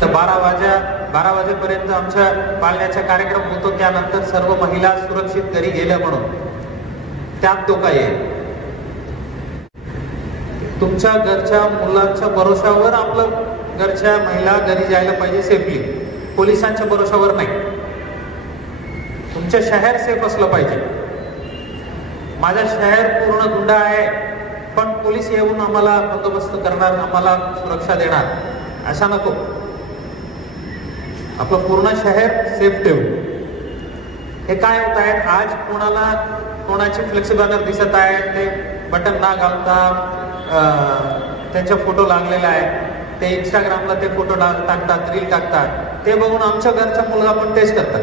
तर 12 वाजेपर्यंत आमच्या पाळण्याचा कार्यक्रम होतो. त्यानंतर सर्व महिला सुरक्षित घरी गेल्या म्हणून त्यात तो काय आहे. तुमच्या घरच्या मुलांच्या भरोशावर आपलं घरच्या महिला घरी जायला पाहिजे सेफली, पोलिसांच्या भरोशावर नाही. तुमचं शहर सेफ असलं पाहिजे. माझं शहर पूर्ण गुंडा आहे पण पोलीस येऊन आम्हाला बंदोबस्त करणार, आम्हाला सुरक्षा देणार, असा नको. आपलं पूर्ण शहर सेफ ठेवू. हे काय होत आहे, आज कोणाचे फ्लेक्सी बॅनर दिसत आहे, ते बटन ना घालता त्यांचा फोटो लागलेला आहे, ते इंस्टाग्रामला ते फोटो टाकतात, रील टाकतात. ते बघून आमच्या घरचा मुलगा पण तेच करतात.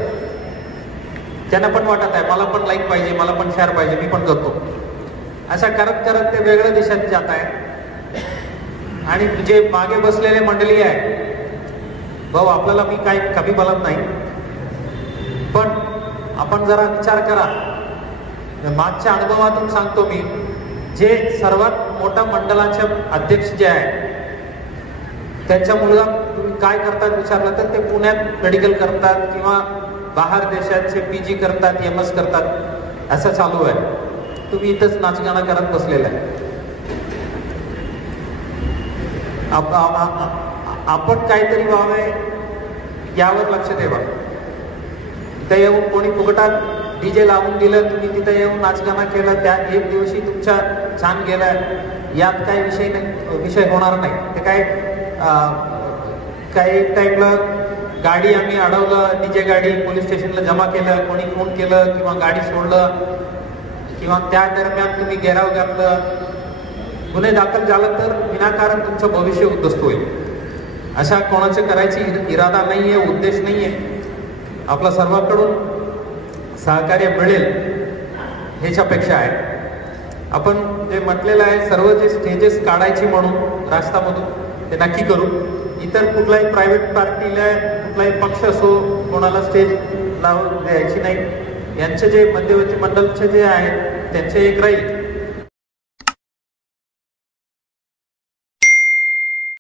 त्यांना पण वाटत आहे मला पण लाईक पाहिजे, मला पण शेअर पाहिजे, मी पण करतो. असं करत करत ते वेगळ्या दिशेत जात आहे. आणि जे मागे बसलेले मंडळी आहे, भाऊ आपल्याला मी काही कमी बोलत नाही, पण आपण जरा विचार करा. मागच्या अनुभवातून सांगतो मी, जे सर्वात मोठा मंडळाचे अध्यक्ष जे आहे त्यांचा मुलगा तुम्ही काय करतात विचारलं तर ते पुण्यात मेडिकल करतात किंवा बाहेर देशाचे PG करतात, MS करतात, असं चालू आहे. तुम्ही इथंच नाचगाणं करत बसलेलं आहे. आपण काहीतरी व्हावे यावर लक्ष द्यावा. तिथे येऊन कोणी फुकटात DJ लावून दिलं, तुम्ही तिथे येऊन नाचगाणं केलं, त्या एक दिवशी तुमचा छान गेला, यात काही विषय होणार नाही. ते काय काही टाईमला गाडी आम्ही अडवलं, DJ गाडी पोलीस स्टेशनला जमा केलं, कोणी फोन केलं किंवा गाडी सोडलं किंवा त्या दरम्यान तुम्ही घेराव घातलं, गुन्हे दाखल झालं तर विनाकारण तुमचं भविष्य उद्ध्वस्त होईल. अशा कोणाचे करायची इरादा नाहीये, उद्देश नाहीये. आपला सर्वांकडून सहकार्य मिळेल ह्याच्या अपेक्षा आहे. आपण जे म्हटलेलं आहे, सर्व जे स्टेजेस काढायची म्हणून राष्ट्रामधून ते नक्की करू. इतर कुठलाही प्रायव्हेट पार्टीला, कुठलाही पक्ष असो, कोणाला स्टेज लावून द्यायची नाही. यांचे जे मध्यवर्ती मंडळचे जे आहेत त्यांचे एक राहील